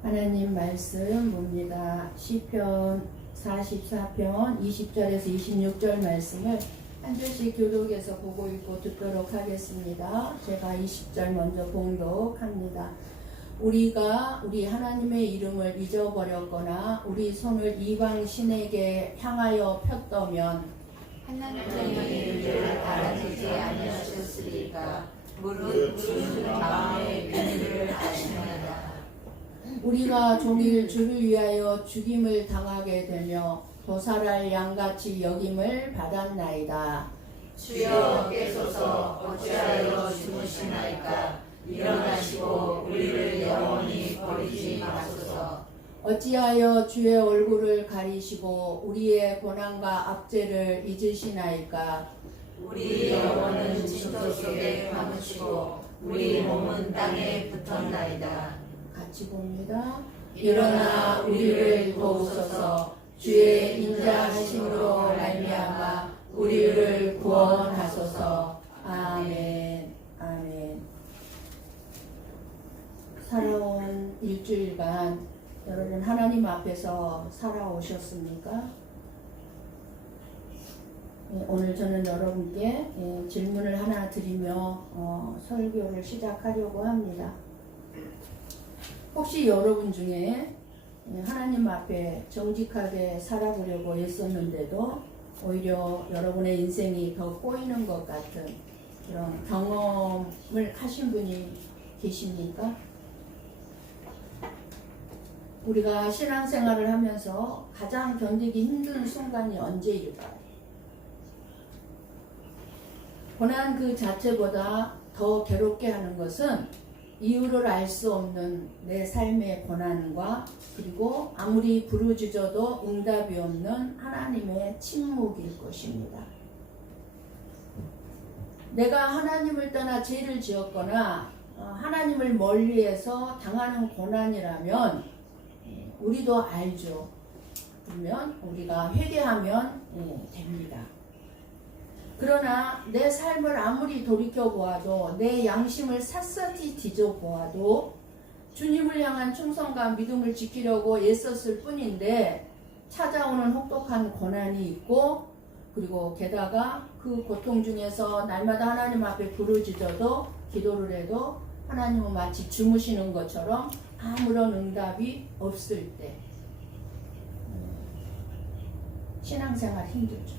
하나님 말씀 봅니다. 시편 44편 20절에서 26절 말씀을 한 절씩 교독해서 보고 읽고 듣도록 하겠습니다. 제가 20절 먼저 봉독합니다. 우리가 우리 하나님의 이름을 잊어버렸거나 우리 손을 이방 신에게 향하여 폈더면 하나님의 이름을 알아주지 아니하셨으리까 무릇 주는 마음의 비밀을 아시나이다. 우리가 종일 주를 위하여 죽임을 당하게 되며 도살할 양같이 여김을 받았나이다. 주여 깨소서 어찌하여 주무시나이까. 일어나시고 우리를 영원히 버리지 마소서. 어찌하여 주의 얼굴을 가리시고 우리의 고난과 압제를 잊으시나이까. 우리 영혼은 진토 속에 파묻히고 우리 몸은 땅에 붙었나이다. 같이 봅니다. 일어나 우리를 도우소서. 주의 인자하심으로 말미암아 우리를 구원하소서. 아멘. 아멘. 살아온 일주일간 여러분 하나님 앞에서 살아오셨습니까? 오늘 저는 여러분께 질문을 하나 드리며 설교를 시작하려고 합니다. 혹시 여러분 중에 하나님 앞에 정직하게 살아보려고 애썼는데도 오히려 여러분의 인생이 더 꼬이는 것 같은 그런 경험을 하신 분이 계십니까? 우리가 신앙생활을 하면서 가장 견디기 힘든 순간이 언제일까요? 고난 그 자체보다 더 괴롭게 하는 것은 이유를 알 수 없는 내 삶의 고난과 그리고 아무리 부르짖어도 응답이 없는 하나님의 침묵일 것입니다. 내가 하나님을 떠나 죄를 지었거나 하나님을 멀리해서 당하는 고난이라면 우리도 알죠. 그러면 우리가 회개하면 됩니다. 그러나 내 삶을 아무리 돌이켜보아도 내 양심을 샅샅이 뒤져보아도 주님을 향한 충성과 믿음을 지키려고 애썼을 뿐인데 찾아오는 혹독한 고난이 있고 그리고 게다가 그 고통 중에서 날마다 하나님 앞에 부르짖어도 기도를 해도 하나님은 마치 주무시는 것처럼 아무런 응답이 없을 때 신앙생활 힘들죠.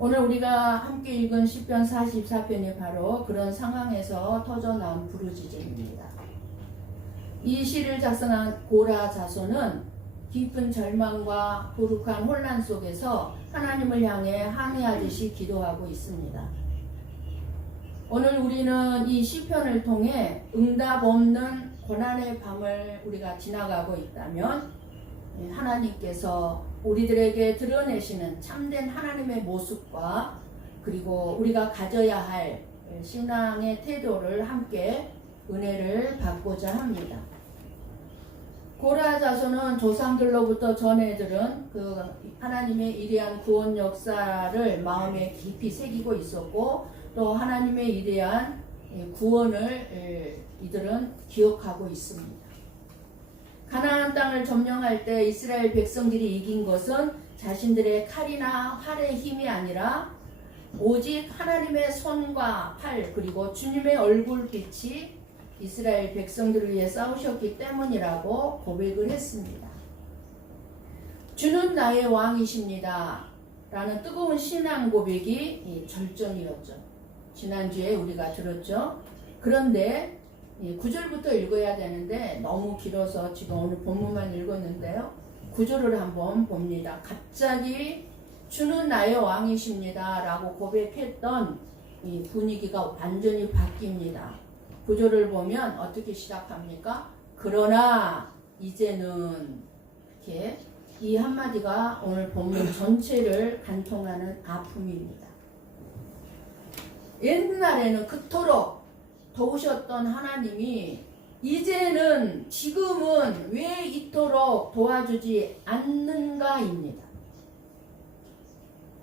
오늘 우리가 함께 읽은 시편 44편이 바로 그런 상황에서 터져나온 부르짖음입니다. 이 시를 작성한 고라 자손은 깊은 절망과 부룩한 혼란 속에서 하나님을 향해 항해하듯이 기도하고 있습니다. 오늘 우리는 이 시편을 통해 응답 없는 고난의 밤을 우리가 지나가고 있다면 하나님께서 우리들에게 드러내시는 참된 하나님의 모습과 그리고 우리가 가져야 할 신앙의 태도를 함께 은혜를 받고자 합니다. 고라 자손은 조상들로부터 전해 들은 그 하나님의 이레한 구원 역사를 마음에 깊이 새기고 있었고 또 하나님의 이레한 구원을 이들은 기억하고 있습니다. 가나안 땅을 점령할 때 이스라엘 백성들이 이긴 것은 자신들의 칼이나 활의 힘이 아니라 오직 하나님의 손과 팔 그리고 주님의 얼굴빛이 이스라엘 백성들을 위해 싸우셨기 때문이라고 고백을 했습니다. 주는 나의 왕이십니다 라는 뜨거운 신앙 고백이 절정이었죠. 지난주에 우리가 들었죠. 그런데 9절부터 읽어야 되는데 너무 길어서 지금 오늘 본문만 읽었는데요. 9절을 한번 봅니다. 갑자기 주는 나의 왕이십니다 라고 고백했던 이 분위기가 완전히 바뀝니다. 9절을 보면 어떻게 시작합니까? 그러나 이제는 이렇게 이 한마디가 오늘 본문 전체를 관통하는 아픔입니다. 옛날에는 그토록 도우셨던 하나님이 이제는 지금은 왜 이토록 도와주지 않는가입니다.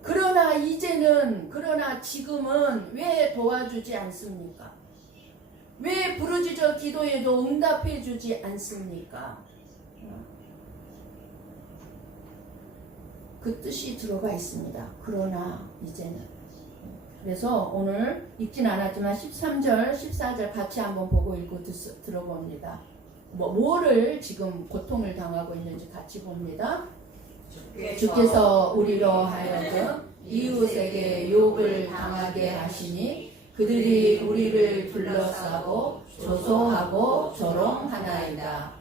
그러나 지금은 왜 도와주지 않습니까? 왜 부르짖어 기도해도 응답해 주지 않습니까? 그 뜻이 들어가 있습니다. 그러나 이제는, 그래서 오늘 읽진 않았지만 13절, 14절 같이 한번 보고 읽고 들어봅니다. 뭐를 지금 고통을 당하고 있는지 같이 봅니다. 주께서 우리로 하여금 이웃에게 욕을 당하게 하시니 그들이 우리를 둘러싸고 조소하고 조롱하나이다.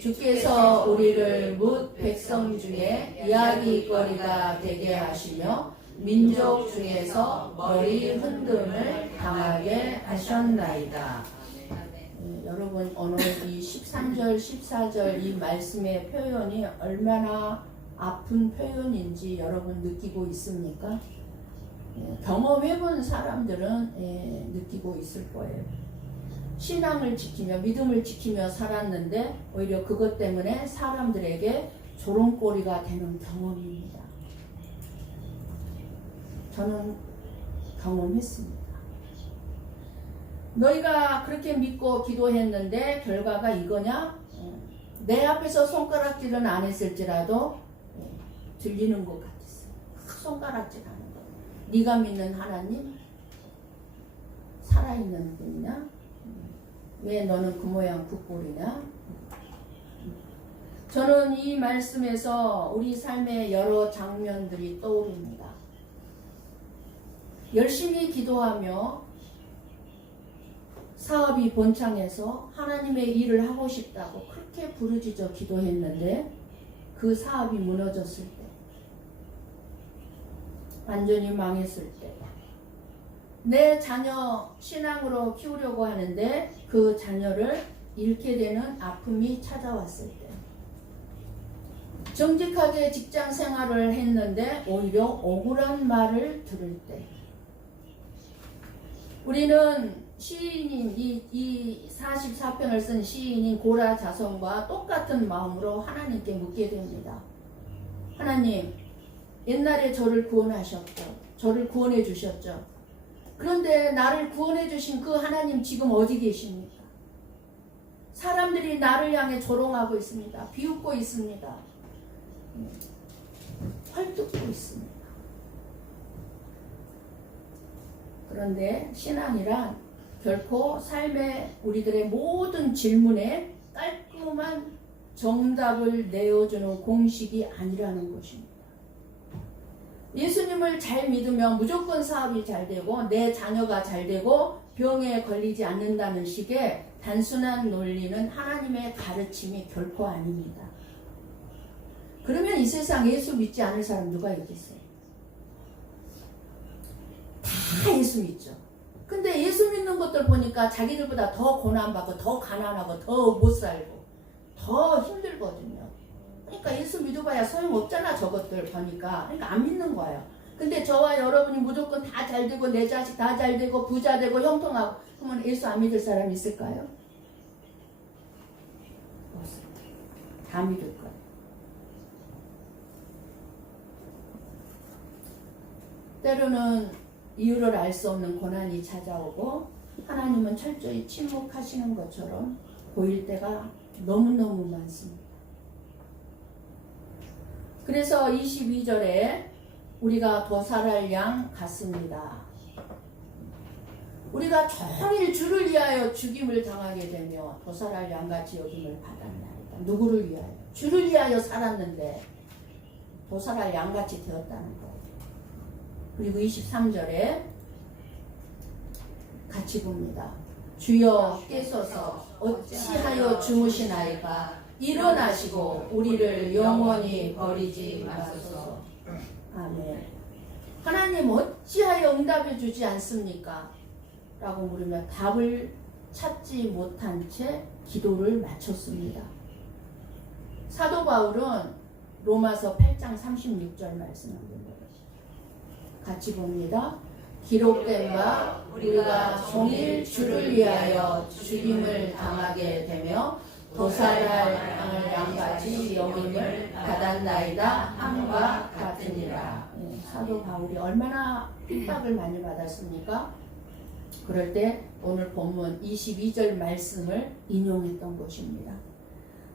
주께서 우리를 뭇 백성 중에 이야기거리가 되게 하시며 민족 중에서 머리 흔듦을 당하게 하셨나이다. 여러분 오늘 이 13절 14절 이 말씀의 표현이 얼마나 아픈 표현인지 여러분 느끼고 있습니까? 경험해본 사람들은 느끼고 있을 거예요. 신앙을 지키며 믿음을 지키며 살았는데 오히려 그것 때문에 사람들에게 조롱거리가 되는 경험입니다. 저는 경험했습니다. 너희가 그렇게 믿고 기도했는데 결과가 이거냐? 내 앞에서 손가락질은 안 했을지라도 들리는 것 같았어요. 손가락질 하는 거. 네가 믿는 하나님 살아있는 분이냐? 왜 너는 그 모양 그 꼴이냐? 저는 이 말씀에서 우리 삶의 여러 장면들이 떠오릅니다. 열심히 기도하며 사업이 번창해서 하나님의 일을 하고 싶다고 그렇게 부르짖어 기도했는데 그 사업이 무너졌을 때, 완전히 망했을 때, 내 자녀 신앙으로 키우려고 하는데 그 자녀를 잃게 되는 아픔이 찾아왔을 때, 정직하게 직장 생활을 했는데 오히려 억울한 말을 들을 때, 우리는 시인인 이 44편을 쓴 시인인 고라 자손과 똑같은 마음으로 하나님께 묻게 됩니다. 하나님, 옛날에 저를 구원하셨고 저를 구원해 주셨죠. 그런데 나를 구원해 주신 그 하나님 지금 어디 계십니까? 사람들이 나를 향해 조롱하고 있습니다. 비웃고 있습니다. 헐뜯고 있습니다. 그런데 신앙이란 결코 삶의 우리들의 모든 질문에 깔끔한 정답을 내어주는 공식이 아니라는 것입니다. 예수님을 잘 믿으면 무조건 사업이 잘 되고 내 자녀가 잘 되고 병에 걸리지 않는다는 식의 단순한 논리는 하나님의 가르침이 결코 아닙니다. 그러면 이 세상 예수 믿지 않을 사람 누가 있겠어요? 다 예수 믿죠. 근데 예수 믿는 것들 보니까 자기들보다 더 고난받고 더 가난하고 더 못 살고 더 힘들거든요. 그러니까 예수 믿어봐야 소용없잖아 저것들 보니까. 그러니까 안 믿는 거예요. 근데 저와 여러분이 무조건 다 잘 되고 내 자식 다 잘 되고 부자 되고 형통하고 그러면 예수 안 믿을 사람 있을까요? 없습니다. 다 믿을 거예요. 때로는 이유를 알 수 없는 고난이 찾아오고 하나님은 철저히 침묵하시는 것처럼 보일 때가 너무너무 많습니다. 그래서 22절에 우리가 도살할 양 같습니다. 우리가 종일 주를 위하여 죽임을 당하게 되며 도살할 양같이 여김을 받았나이다. 누구를 위하여? 주를 위하여 살았는데 도살할 양같이 되었다는 거. 그리고 23절에 같이 봅니다. 주여 깨소서 어찌하여 주무시나이까 일어나시고 우리를 영원히 버리지 마소서. 아멘. 하나님 어찌하여 응답해 주지 않습니까? 라고 물으며 답을 찾지 못한 채 기도를 마쳤습니다. 사도 바울은 로마서 8장 36절 말씀합니다. 같이 봅니다. 기록된 바 우리가 종일 주를 위하여 죽임을 당하게 되며 도살할 양같이 여김을 받았나이다 함과 같으니라. 사도 바울이 얼마나 핍박을 많이 받았습니까? 그럴 때 오늘 본문 22절 말씀을 인용했던 것입니다.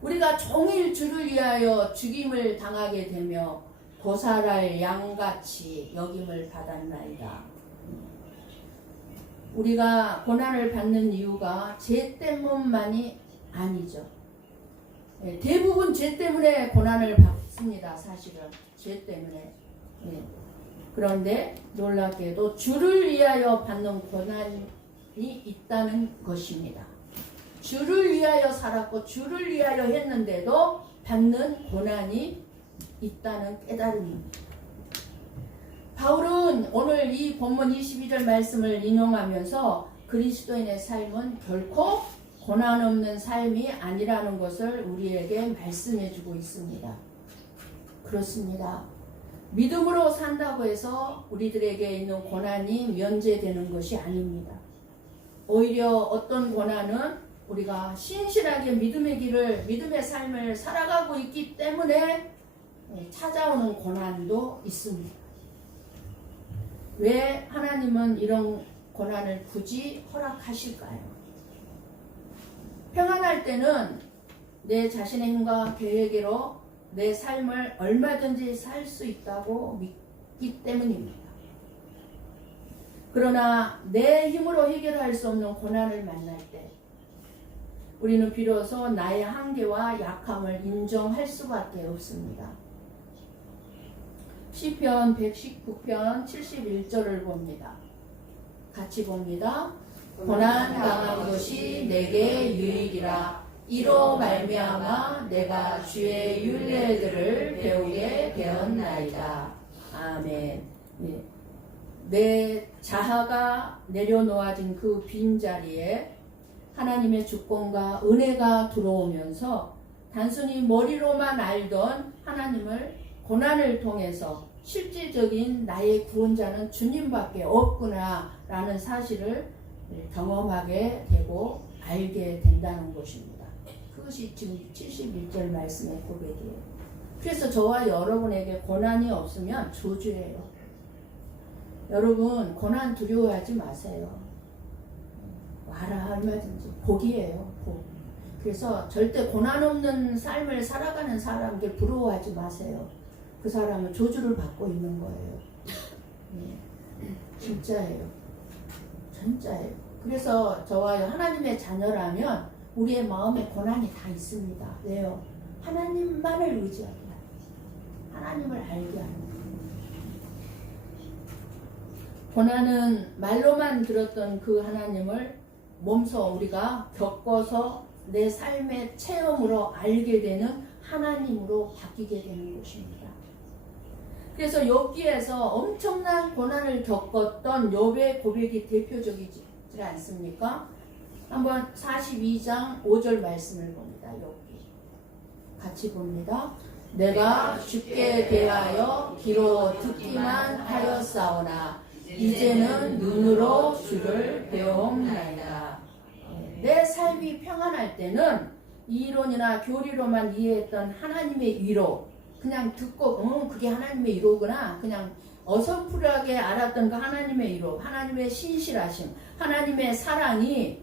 우리가 종일 주를 위하여 죽임을 당하게 되며 도살할 양같이 여김을 받았나이다. 우리가 고난을 받는 이유가 죄 때문만이 아니죠. 대부분 죄 때문에 고난을 받습니다. 사실은 죄 때문에. 그런데 놀랍게도 주를 위하여 받는 고난이 있다는 것입니다. 주를 위하여 살았고 주를 위하여 했는데도 받는 고난이 있다는 깨달음입니다. 바울은 오늘 이 본문 22절 말씀을 인용하면서 그리스도인의 삶은 결코 고난 없는 삶이 아니라는 것을 우리에게 말씀해 주고 있습니다. 그렇습니다. 믿음으로 산다고 해서 우리들에게 있는 고난이 면제되는 것이 아닙니다. 오히려 어떤 고난은 우리가 신실하게 믿음의 길을, 믿음의 삶을 살아가고 있기 때문에 찾아오는 고난도 있습니다. 왜 하나님은 이런 고난을 굳이 허락하실까요? 평안할 때는 내 자신의 힘과 계획으로 내 삶을 얼마든지 살 수 있다고 믿기 때문입니다. 그러나 내 힘으로 해결할 수 없는 고난을 만날 때 우리는 비로소 나의 한계와 약함을 인정할 수밖에 없습니다. 시편 119편 71절을 봅니다. 같이 봅니다. 고난 당한 것이 내게 유익이라. 이로 말미암아 내가 주의 율례들을 배우게 되었나이다. 아멘. 내 자아가 내려놓아진 그 빈자리에 하나님의 주권과 은혜가 들어오면서 단순히 머리로만 알던 하나님을 고난을 통해서 실질적인 나의 구원자는 주님밖에 없구나 라는 사실을 경험하게 되고 알게 된다는 것입니다. 그것이 지금 71절 말씀의 고백이에요. 그래서 저와 여러분에게 고난이 없으면 저주예요. 여러분 고난 두려워하지 마세요. 와라 얼마든지 복이에요. 복. 그래서 절대 고난 없는 삶을 살아가는 사람들 부러워하지 마세요. 그 사람은 저주를 받고 있는 거예요. 진짜예요. 진짜예요. 그래서 저와 하나님의 자녀라면 우리의 마음에 고난이 다 있습니다. 왜요? 하나님만을 의지하게 합니다. 하나님을 알게 합니다. 고난은 말로만 들었던 그 하나님을 몸소 우리가 겪어서 내 삶의 체험으로 알게 되는 하나님으로 바뀌게 되는 것입니다. 그래서 욥기에서 엄청난 고난을 겪었던 욥의 고백이 대표적이지 않습니까? 한번 42장 5절 말씀을 봅니다. 욥기 같이 봅니다. 내가 주께 대하여 귀로 듣기만 하였사오나 이제는 눈으로 주를 배움나이다. 내 삶이 평안할 때는 이론이나 교리로만 이해했던 하나님의 위로 그냥 듣고 그게 하나님의 위로구나 그냥 어설프하게 알았던 그 하나님의 위로, 하나님의 신실하심, 하나님의 사랑이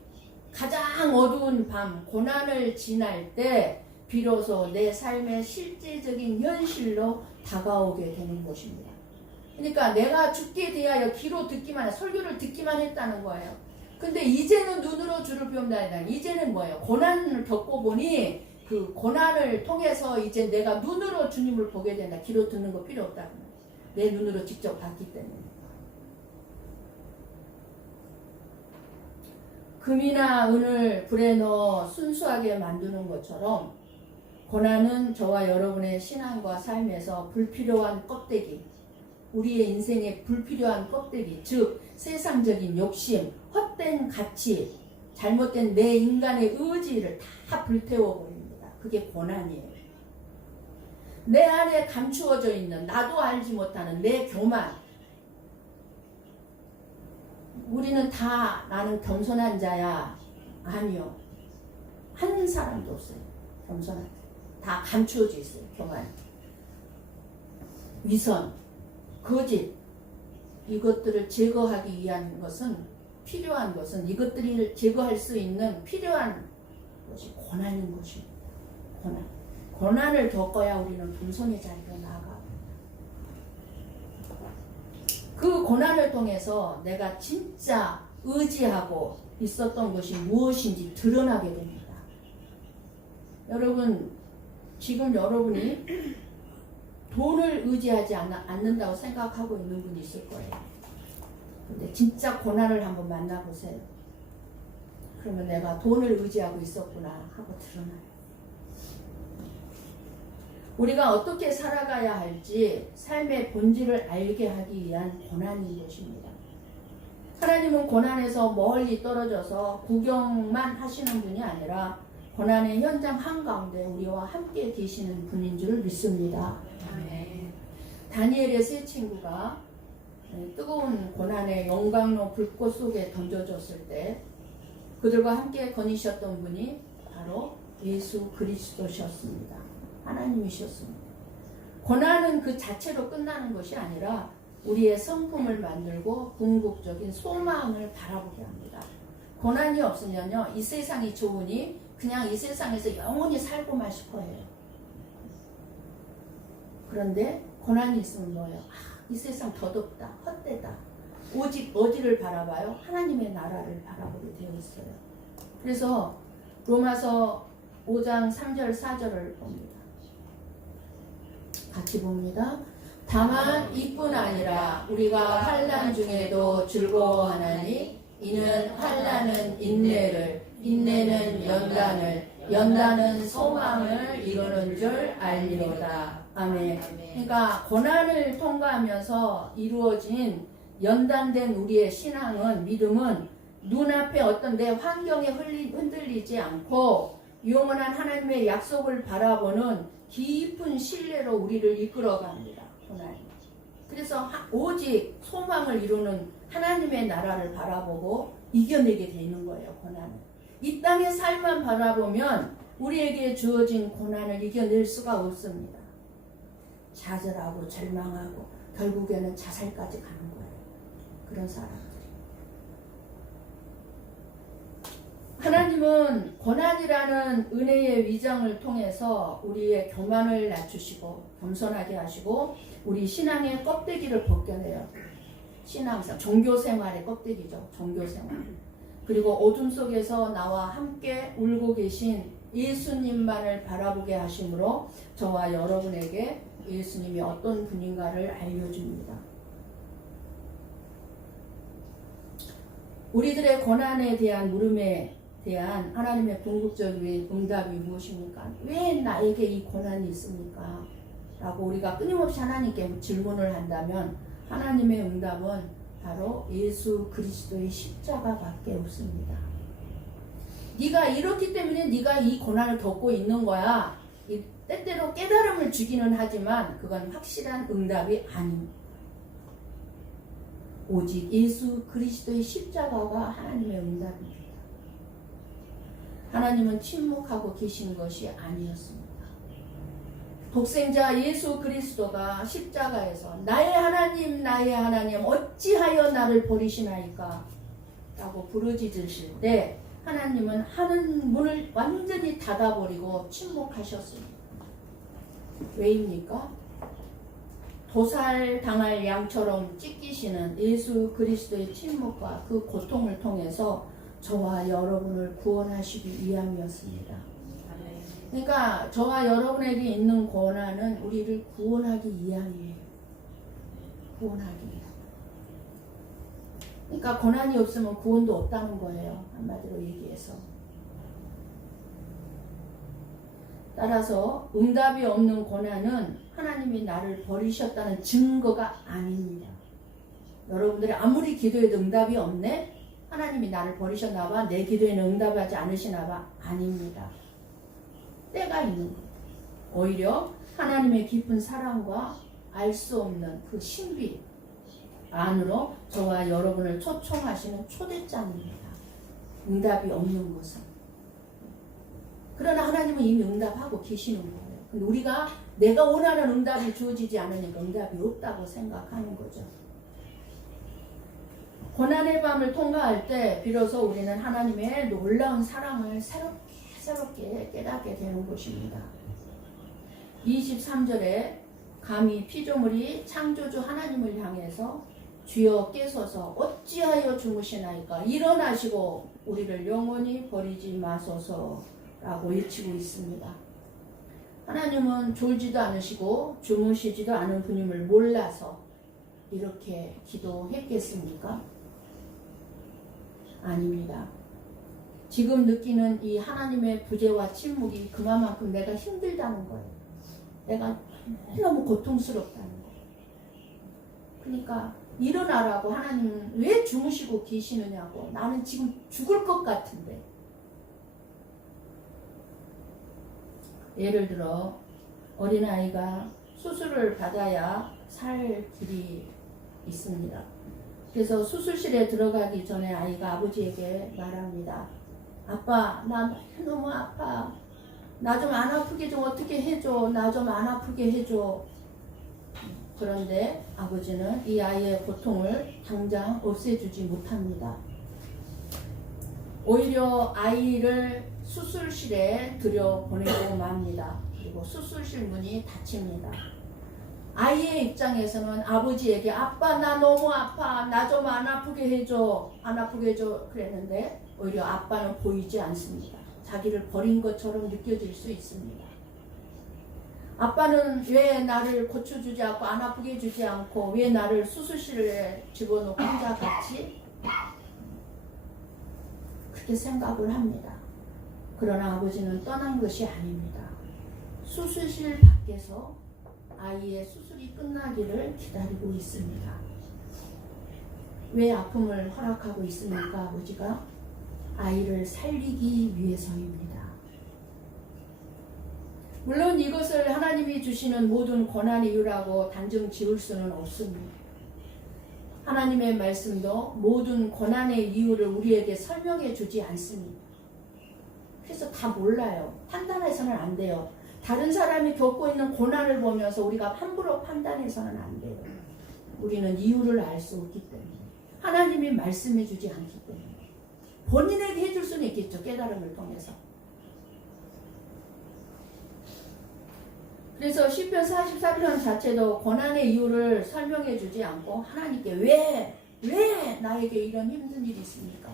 가장 어두운 밤 고난을 지날 때 비로소 내 삶의 실제적인 현실로 다가오게 되는 것입니다. 그러니까 내가 주께 대하여 귀로 듣기만 설교를 듣기만 했다는 거예요. 근데 이제는 눈으로 주를 배운다니까 이제는 뭐예요? 고난을 겪어보니 그 고난을 통해서 이제 내가 눈으로 주님을 보게 된다. 귀로 듣는 거 필요 없다는 거예요. 내 눈으로 직접 봤기 때문에. 금이나 은을 불에 넣어 순수하게 만드는 것처럼 고난은 저와 여러분의 신앙과 삶에서 불필요한 껍데기, 우리의 인생의 불필요한 껍데기, 즉 세상적인 욕심, 헛된 가치, 잘못된 내 인간의 의지를 다 불태워버립니다. 그게 고난이에요. 내 안에 감추어져 있는 나도 알지 못하는 내 교만. 우리는 다 나는 겸손한 자야. 아니요. 한 사람도 없어요. 겸손한 자. 다 감추어져 있어요. 교만. 위선. 거짓 이것들을 제거하기 위한 것은 필요한 것은 이것들을 제거할 수 있는 필요한 것이 고난인 것입니다. 고난을 겪어야 우리는 동성의 자리로 나아가. 그 고난을 통해서 내가 진짜 의지하고 있었던 것이 무엇인지 드러나게 됩니다. 여러분, 지금 여러분이 돈을 의지하지 않는다고 생각하고 있는 분이 있을 거예요. 근데 진짜 고난을 한번 만나보세요. 그러면 내가 돈을 의지하고 있었구나 하고 드러나요. 우리가 어떻게 살아가야 할지 삶의 본질을 알게 하기 위한 고난인 것입니다. 하나님은 고난에서 멀리 떨어져서 구경만 하시는 분이 아니라 고난의 현장 한가운데 우리와 함께 계시는 분인 줄 믿습니다. 아멘. 다니엘의 세 친구가 뜨거운 고난의 영광로 불꽃 속에 던져졌을 때 그들과 함께 거니셨던 분이 바로 예수 그리스도셨습니다. 하나님이셨습니다. 고난은 그 자체로 끝나는 것이 아니라 우리의 성품을 만들고 궁극적인 소망을 바라보게 합니다. 고난이 없으면요, 이 세상이 좋으니 그냥 이 세상에서 영원히 살고만 싶어해요. 그런데 고난이 있으면 뭐예요? 이 세상 더덥다, 헛되다. 오직 어디를 바라봐요? 하나님의 나라를 바라보게 되어 있어요. 그래서 로마서 5장 3절 4절을 봅니다. 같이 봅니다. 다만 이뿐 아니라 우리가 환난 중에도 즐거워하나니 이는 환난은 인내를, 인내는 연단을, 연단은 소망을 이루는 줄 알리로다. 아멘. 그러니까 고난을 통과하면서 이루어진 연단된 우리의 신앙은, 믿음은 눈앞에 어떤 내 환경에 흔들리지 않고 영원한 하나님의 약속을 바라보는 깊은 신뢰로 우리를 이끌어갑니다. 고난이. 그래서 오직 소망을 이루는 하나님의 나라를 바라보고 이겨내게 되는 거예요. 고난을. 이 땅의 삶만 바라보면 우리에게 주어진 고난을 이겨낼 수가 없습니다. 좌절하고 절망하고 결국에는 자살까지 가는 거예요. 그런 사람들이. 하나님은 고난이라는 은혜의 위장을 통해서 우리의 교만을 낮추시고 겸손하게 하시고 우리 신앙의 껍데기를 벗겨내요. 신앙생, 종교생활의 껍데기죠. 종교생활. 그리고 어둠 속에서 나와 함께 울고 계신 예수님만을 바라보게 하심으로 저와 여러분에게 예수님이 어떤 분인가를 알려줍니다. 우리들의 고난에 대한 물음에 대한 하나님의 궁극적인 응답이 무엇입니까? 왜 나에게 이 고난이 있습니까? 라고 우리가 끊임없이 하나님께 질문을 한다면 하나님의 응답은 바로 예수 그리스도의 십자가밖에 없습니다. 네가 이렇기 때문에 네가 이 고난을 겪고 있는 거야. 때때로 깨달음을 주기는 하지만 그건 확실한 응답이 아닙니다. 오직 예수 그리스도의 십자가가 하나님의 응답입니다. 하나님은 침묵하고 계신 것이 아니었습니다. 독생자 예수 그리스도가 십자가에서 나의 하나님 어찌하여 나를 버리시나이까 라고 부르짖으실 때 하나님은 하는 문을 완전히 닫아버리고 침묵하셨습니다. 왜입니까? 도살당할 양처럼 찢기시는 예수 그리스도의 침묵과 그 고통을 통해서 저와 여러분을 구원하시기 위함이었습니다. 그러니까 저와 여러분에게 있는 고난은 우리를 구원하기 위함이에요. 구원하기 위함. 그러니까 고난이 없으면 구원도 없다는 거예요. 한마디로 얘기해서. 따라서 응답이 없는 고난은 하나님이 나를 버리셨다는 증거가 아닙니다. 여러분들이 아무리 기도해도 응답이 없네? 하나님이 나를 버리셨나 봐. 내 기도에는 응답하지 않으시나 봐. 아닙니다. 때가 있는 거예요. 오히려 하나님의 깊은 사랑과 알 수 없는 그 신비 안으로 저와 여러분을 초청하시는 초대장입니다. 응답이 없는 것은. 그러나 하나님은 이미 응답하고 계시는 거예요. 근데 우리가 내가 원하는 응답이 주어지지 않으니까 응답이 없다고 생각하는 거죠. 고난의 밤을 통과할 때 비로소 우리는 하나님의 놀라운 사랑을 새롭게 깨닫게 되는 것입니다. 23절에 감히 피조물이 창조주 하나님을 향해서 주여 깨소서 어찌하여 주무시나이까 일어나시고 우리를 영원히 버리지 마소서라고 외치고 있습니다. 하나님은 졸지도 않으시고 주무시지도 않은 분임을 몰라서 이렇게 기도했겠습니까? 아닙니다. 지금 느끼는 이 하나님의 부재와 침묵이 그만큼 내가 힘들다는 거예요. 내가 너무 고통스럽다는 거예요. 그러니까 일어나라고 하나님은 왜 주무시고 계시느냐고. 나는 지금 죽을 것 같은데. 예를 들어 어린아이가 수술을 받아야 살 길이 있습니다. 그래서 수술실에 들어가기 전에 아이가 아버지에게 말합니다. 아빠, 나 너무 아파. 나 좀 안 아프게 좀 어떻게 해줘. 나 좀 안 아프게 해줘. 그런데 아버지는 이 아이의 고통을 당장 없애주지 못합니다. 오히려 아이를 수술실에 들여보내고 맙니다. 그리고 수술실 문이 닫힙니다. 아이의 입장에서는 아버지에게 아빠 나 너무 아파. 나 좀 안 아프게 해줘. 안 아프게 해줘. 그랬는데 오히려 아빠는 보이지 않습니다. 자기를 버린 것처럼 느껴질 수 있습니다. 아빠는 왜 나를 고쳐주지 않고 안 아프게 해주지 않고 왜 나를 수술실에 집어넣고 혼자 갔지? 그렇게 생각을 합니다. 그러나 아버지는 떠난 것이 아닙니다. 수술실 밖에서 아이의 수술이 끝나기를 기다리고 있습니다. 왜 아픔을 허락하고 있습니까? 아버지가 아이를 살리기 위해서입니다. 물론 이것을 하나님이 주시는 모든 고난의 이유라고 단정 지을 수는 없습니다. 하나님의 말씀도 모든 고난의 이유를 우리에게 설명해 주지 않습니다. 그래서 다 몰라요. 판단해서는 안 돼요. 다른 사람이 겪고 있는 고난을 보면서 우리가 함부로 판단해서는 안 돼요. 우리는 이유를 알 수 없기 때문에. 하나님이 말씀해 주지 않기 때문에. 본인에게 해줄 수는 있겠죠. 깨달음을 통해서. 그래서 시편 44편 자체도 고난의 이유를 설명해 주지 않고 하나님께 왜 나에게 이런 힘든 일이 있습니까?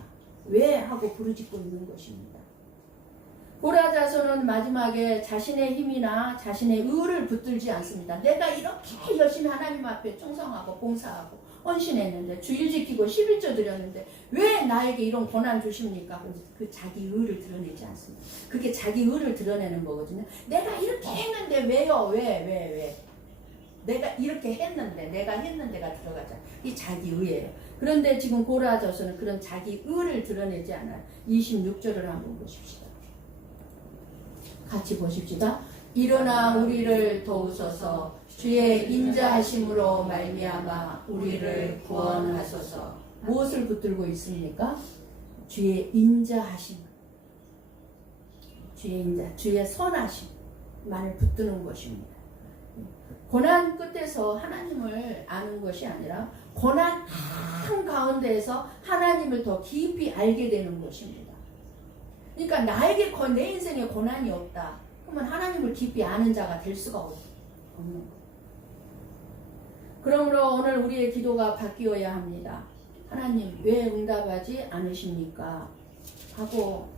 왜? 하고 부르짖고 있는 것입니다. 고라 자손은 마지막에 자신의 힘이나 자신의 의를 붙들지 않습니다. 내가 이렇게 열심히 하나님 앞에 충성하고 봉사하고 헌신했는데 주일 지키고 11조 드렸는데 왜 나에게 이런 고난 주십니까? 그 자기 의를 드러내지 않습니다. 그게 자기 의를 드러내는 거거든요. 내가 이렇게 했는데 왜요? 왜? 내가 이렇게 했는데 내가 했는데가 들어가자. 이 자기 의예요. 그런데 지금 고라 자손은 그런 자기 의를 드러내지 않아요. 26절을 한번 보십시다. 같이 보십시다. 일어나 우리를 도우소서. 주의 인자하심으로 말미암아 우리를 구원하소서. 무엇을 붙들고 있습니까? 주의 인자하심, 주의 선하심만을 붙드는 것입니다. 고난 끝에서 하나님을 아는 것이 아니라 고난 한가운데에서 하나님을 더 깊이 알게 되는 것입니다. 그러니까 나에게 내 인생에 고난이 없다. 그러면 하나님을 깊이 아는 자가 될 수가 없는 거예요. 그러므로 오늘 우리의 기도가 바뀌어야 합니다. 하나님 왜 응답하지 않으십니까? 하고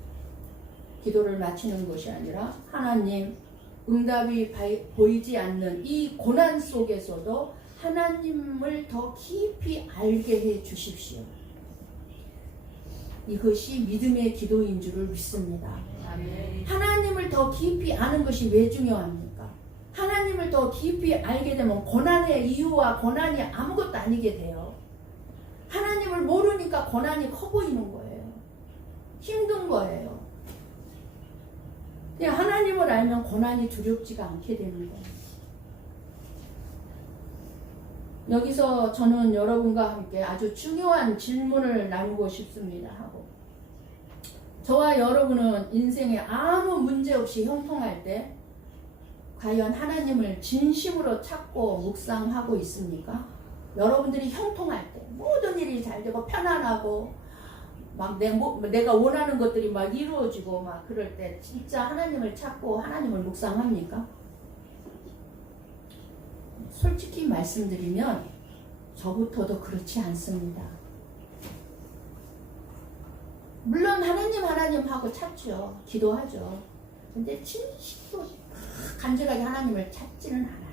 기도를 마치는 것이 아니라 하나님 응답이 보이지 않는 이 고난 속에서도 하나님을 더 깊이 알게 해 주십시오. 이것이 믿음의 기도인 줄을 믿습니다. 하나님을 더 깊이 아는 것이 왜 중요합니까? 하나님을 더 깊이 알게 되면 고난의 이유와 고난이 아무것도 아니게 돼요. 하나님을 모르니까 고난이 커 보이는 거예요. 힘든 거예요. 그냥 하나님을 알면 고난이 두렵지가 않게 되는 거예요. 여기서 저는 여러분과 함께 아주 중요한 질문을 나누고 싶습니다. 하고 저와 여러분은 인생에 아무 문제 없이 형통할 때 과연 하나님을 진심으로 찾고 묵상하고 있습니까? 여러분들이 형통할 때 모든 일이 잘 되고 편안하고 막 내가 원하는 것들이 막 이루어지고 막 그럴 때 진짜 하나님을 찾고 하나님을 묵상합니까? 솔직히 말씀드리면 저부터도 그렇지 않습니다. 물론 하나님 하고 찾죠. 기도하죠. 근데 진실로 간절하게 하나님을 찾지는 않아요.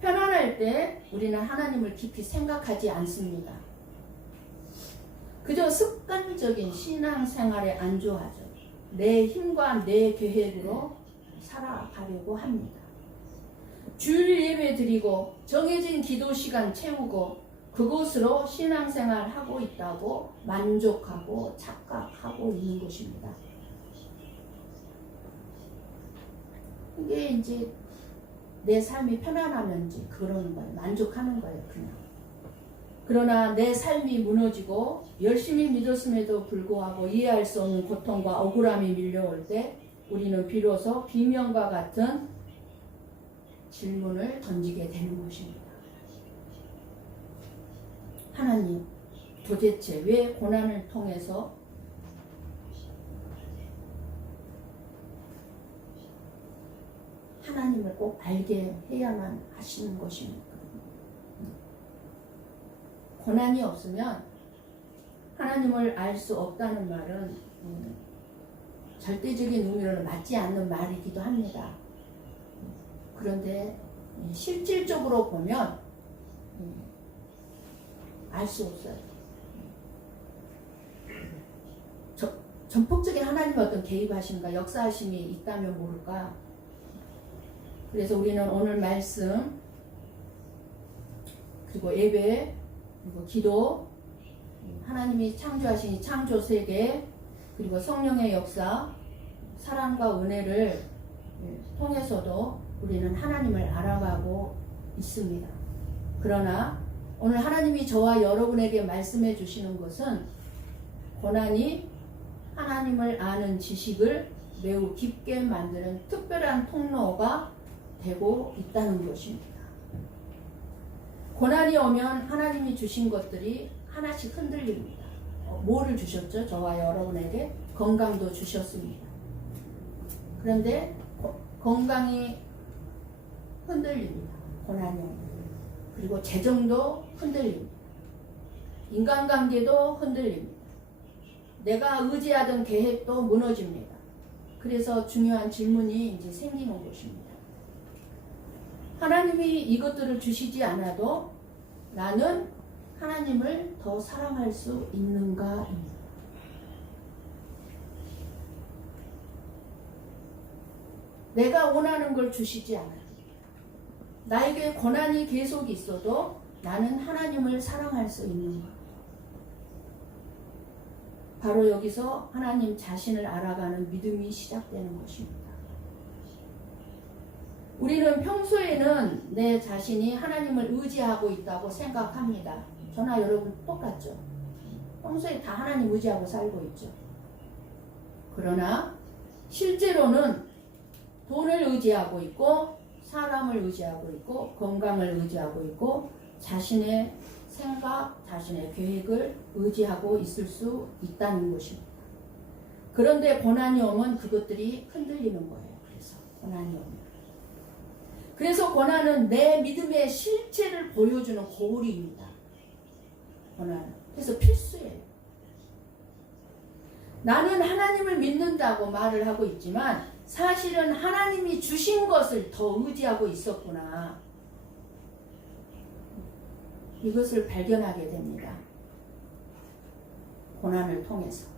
편안할 때 우리는 하나님을 깊이 생각하지 않습니다. 그저 습관적인 신앙생활에 안주하죠. 내 힘과 내 계획으로 살아가려고 합니다. 주일 예배 드리고 정해진 기도 시간 채우고 그것으로 신앙생활 하고 있다고 만족하고 착각하고 있는 것입니다. 이게 이제 내 삶이 편안하면 이제 그러는 거예요. 만족하는 거예요, 그냥. 그러나 내 삶이 무너지고 열심히 믿었음에도 불구하고 이해할 수 없는 고통과 억울함이 밀려올 때 우리는 비로소 비명과 같은 질문을 던지게 되는 것입니다. 하나님, 도대체 왜 고난을 통해서 하나님을 꼭 알게 해야만 하시는 것입니까? 고난이 없으면 하나님을 알 수 없다는 말은 절대적인 의미로 맞지 않는 말이기도 합니다. 그런데 실질적으로 보면 알 수 없어요. 전폭적인 하나님의 어떤 개입하심과 역사하심이 있다면 모를까. 그래서 우리는 오늘 말씀 그리고 예배 그리고 기도 하나님이 창조하신 이 창조 세계 그리고 성령의 역사 사랑과 은혜를 통해서도 우리는 하나님을 알아가고 있습니다. 그러나 오늘 하나님이 저와 여러분에게 말씀해 주시는 것은 고난이 하나님을 아는 지식을 매우 깊게 만드는 특별한 통로가 되고 있다는 것입니다. 고난이 오면 하나님이 주신 것들이 하나씩 흔들립니다. 뭐를 주셨죠? 저와 여러분에게 건강도 주셨습니다. 그런데 건강이 흔들립니다. 고난이 오면. 그리고 재정도 흔들립니다. 인간관계도 흔들립니다. 내가 의지하던 계획도 무너집니다. 그래서 중요한 질문이 이제 생기는 것입니다. 하나님이 이것들을 주시지 않아도 나는 하나님을 더 사랑할 수 있는가입니다. 내가 원하는 걸 주시지 않아요. 나에게 고난이 계속 있어도 나는 하나님을 사랑할 수 있는가? 바로 여기서 하나님 자신을 알아가는 믿음이 시작되는 것입니다. 우리는 평소에는 내 자신이 하나님을 의지하고 있다고 생각합니다. 저나 여러분 똑같죠? 평소에 다 하나님 의지하고 살고 있죠. 그러나 실제로는 돈을 의지하고 있고 사람을 의지하고 있고 건강을 의지하고 있고 자신의 생각, 자신의 계획을 의지하고 있을 수 있다는 것입니다. 그런데 고난이 오면 그것들이 흔들리는 거예요. 그래서 고난이 오면. 그래서 고난은 내 믿음의 실체를 보여주는 고리입니다. 고난은. 그래서 필수예요. 나는 하나님을 믿는다고 말을 하고 있지만 사실은 하나님이 주신 것을 더 의지하고 있었구나. 이것을 발견하게 됩니다. 고난을 통해서.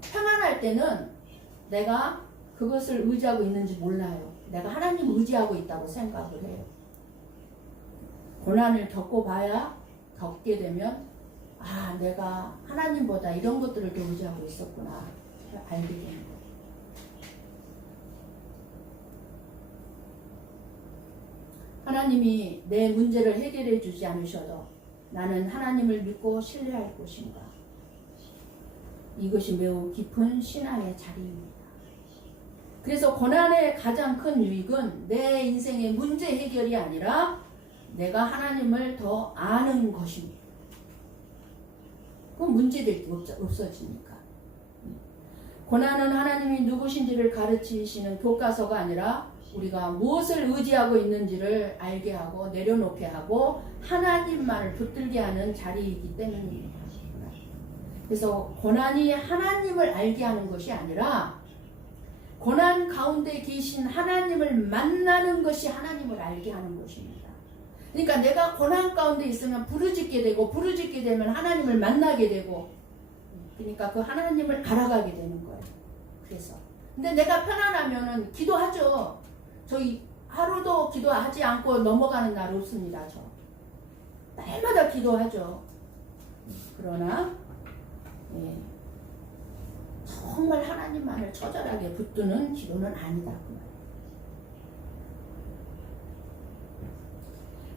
평안할 때는 내가 그것을 의지하고 있는지 몰라요. 내가 하나님 의지하고 있다고 생각을 해요. 고난을 겪게 되면 내가 하나님보다 이런 것들을 더 의지하고 있었구나 알게 되는 거예요. 하나님이 내 문제를 해결해 주지 않으셔도 나는 하나님을 믿고 신뢰할 것인가? 이것이 매우 깊은 신앙의 자리입니다. 그래서 고난의 가장 큰 유익은 내 인생의 문제 해결이 아니라 내가 하나님을 더 아는 것입니다. 그건 문제될 게 없어지니까. 고난은 하나님이 누구신지를 가르치시는 교과서가 아니라 우리가 무엇을 의지하고 있는지를 알게 하고 내려놓게 하고 하나님만을 붙들게 하는 자리이기 때문입니다. 그래서 고난이 하나님을 알게 하는 것이 아니라 고난 가운데 계신 하나님을 만나는 것이 하나님을 알게 하는 것입니다. 그러니까 내가 고난 가운데 있으면 부르짖게 되고 부르짖게 되면 하나님을 만나게 되고 그러니까 그 하나님을 알아가게 되는 거예요. 그래서 근데 내가 편안하면은 기도하죠. 저희 하루도 기도하지 않고 넘어가는 날 없습니다. 저 날마다 기도하죠. 그러나 정말 하나님만을 처절하게 붙드는 기도는 아니다.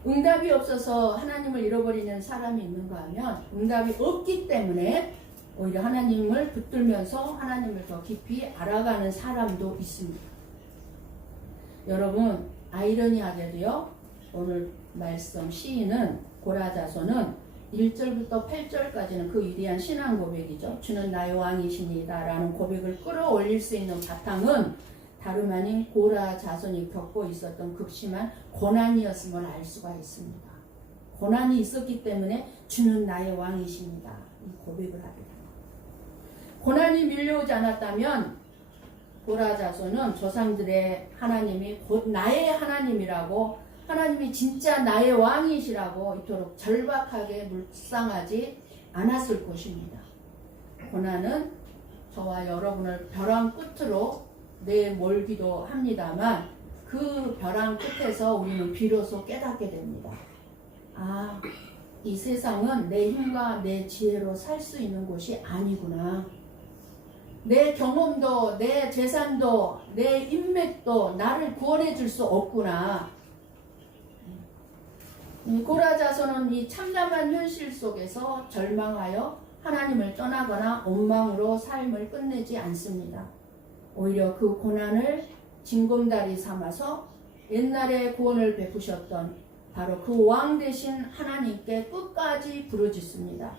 응답이 없어서 하나님을 잃어버리는 사람이 있는가 하면 응답이 없기 때문에 오히려 하나님을 붙들면서 하나님을 더 깊이 알아가는 사람도 있습니다. 여러분 아이러니하게도요. 오늘 말씀 시인은 고라자손은 1절부터 8절까지는 그 위대한 신앙 고백이죠. 주는 나의 왕이십니다 라는 고백을 끌어올릴 수 있는 바탕은 다름 아닌 고라자손이 겪고 있었던 극심한 고난이었음을 알 수가 있습니다. 고난이 있었기 때문에 주는 나의 왕이십니다. 이 고백을 하게 됩니다. 고난이 밀려오지 않았다면 고라자손은 조상들의 하나님이 곧 나의 하나님이라고 하나님이 진짜 나의 왕이시라고 이토록 절박하게 묵상하지 않았을 것입니다. 고난은 저와 여러분을 벼랑 끝으로 내몰기도 합니다만 그 벼랑 끝에서 우리는 비로소 깨닫게 됩니다. 아, 이 세상은 내 힘과 내 지혜로 살 수 있는 곳이 아니구나. 내 경험도 내 재산도 내 인맥도 나를 구원해 줄 수 없구나. 고라자손은 이 참담한 현실 속에서 절망하여 하나님을 떠나거나 원망으로 삶을 끝내지 않습니다. 오히려 그 고난을 징검다리 삼아서 옛날에 구원을 베푸셨던 바로 그 왕 되신 하나님께 끝까지 부르짖습니다.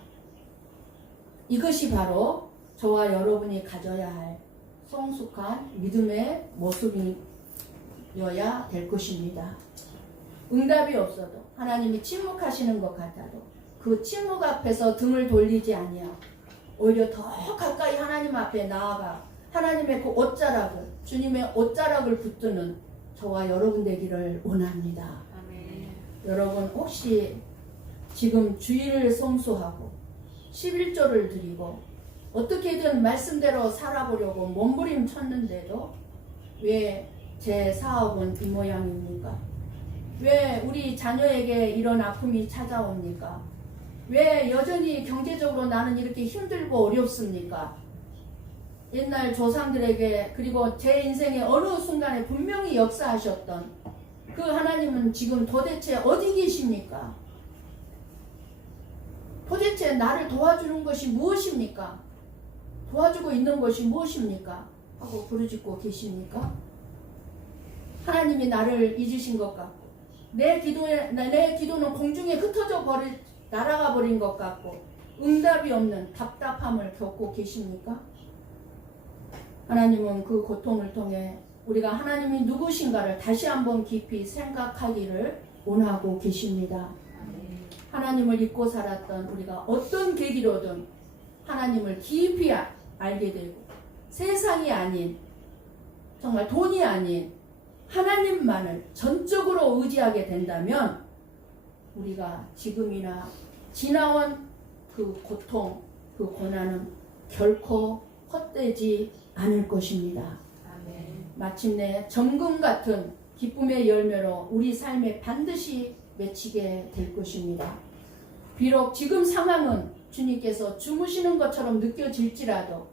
이것이 바로 저와 여러분이 가져야 할 성숙한 믿음의 모습이어야 될 것입니다. 응답이 없어도 하나님이 침묵하시는 것 같아도 그 침묵 앞에서 등을 돌리지 아니하고 오히려 더 가까이 하나님 앞에 나아가 하나님의 그 옷자락을 주님의 옷자락을 붙드는 저와 여러분 되기를 원합니다. 아멘. 여러분 혹시 지금 주일을 성수하고 11조를 드리고 어떻게든 말씀대로 살아보려고 몸부림쳤는데도 왜 제 사업은 이 모양입니까? 왜 우리 자녀에게 이런 아픔이 찾아옵니까? 왜 여전히 경제적으로 나는 이렇게 힘들고 어렵습니까? 옛날 조상들에게 그리고 제 인생의 어느 순간에 분명히 역사하셨던 그 하나님은 지금 도대체 어디 계십니까? 도대체 나를 도와주는 것이 무엇입니까? 도와주고 있는 것이 무엇입니까? 하고 부르짖고 계십니까? 하나님이 나를 잊으신 것 같고 내 기도는 공중에 흩어져 날아가 버린 것 같고 응답이 없는 답답함을 겪고 계십니까? 하나님은 그 고통을 통해 우리가 하나님이 누구신가를 다시 한번 깊이 생각하기를 원하고 계십니다. 하나님을 잊고 살았던 우리가 어떤 계기로든 하나님을 깊이 알게 되고 세상이 아닌 정말 돈이 아닌 하나님만을 전적으로 의지하게 된다면 우리가 지금이나 지나온 그 고통, 그 고난은 결코 헛되지 않을 것입니다. 아멘. 마침내 정금 같은 기쁨의 열매로 우리 삶에 반드시 맺히게 될 것입니다. 비록 지금 상황은 주님께서 주무시는 것처럼 느껴질지라도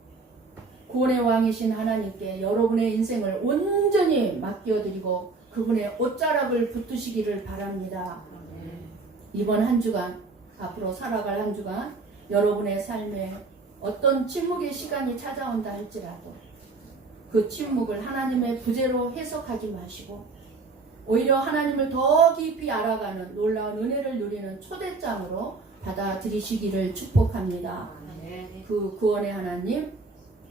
구원의 왕이신 하나님께 여러분의 인생을 온전히 맡겨드리고 그분의 옷자락을 붙드시기를 바랍니다. 이번 한 주간, 앞으로 살아갈 한 주간 여러분의 삶에 어떤 침묵의 시간이 찾아온다 할지라도 그 침묵을 하나님의 부재로 해석하지 마시고 오히려 하나님을 더 깊이 알아가는 놀라운 은혜를 누리는 초대장으로 받아들이시기를 축복합니다. 그 구원의 하나님,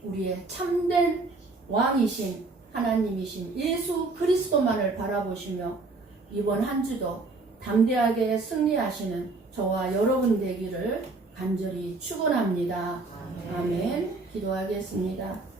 우리의 참된 왕이신 하나님이신 예수 그리스도만을 바라보시며 이번 한 주도 담대하게 승리하시는 저와 여러분 되기를 간절히 축원합니다. 아멘. 기도하겠습니다.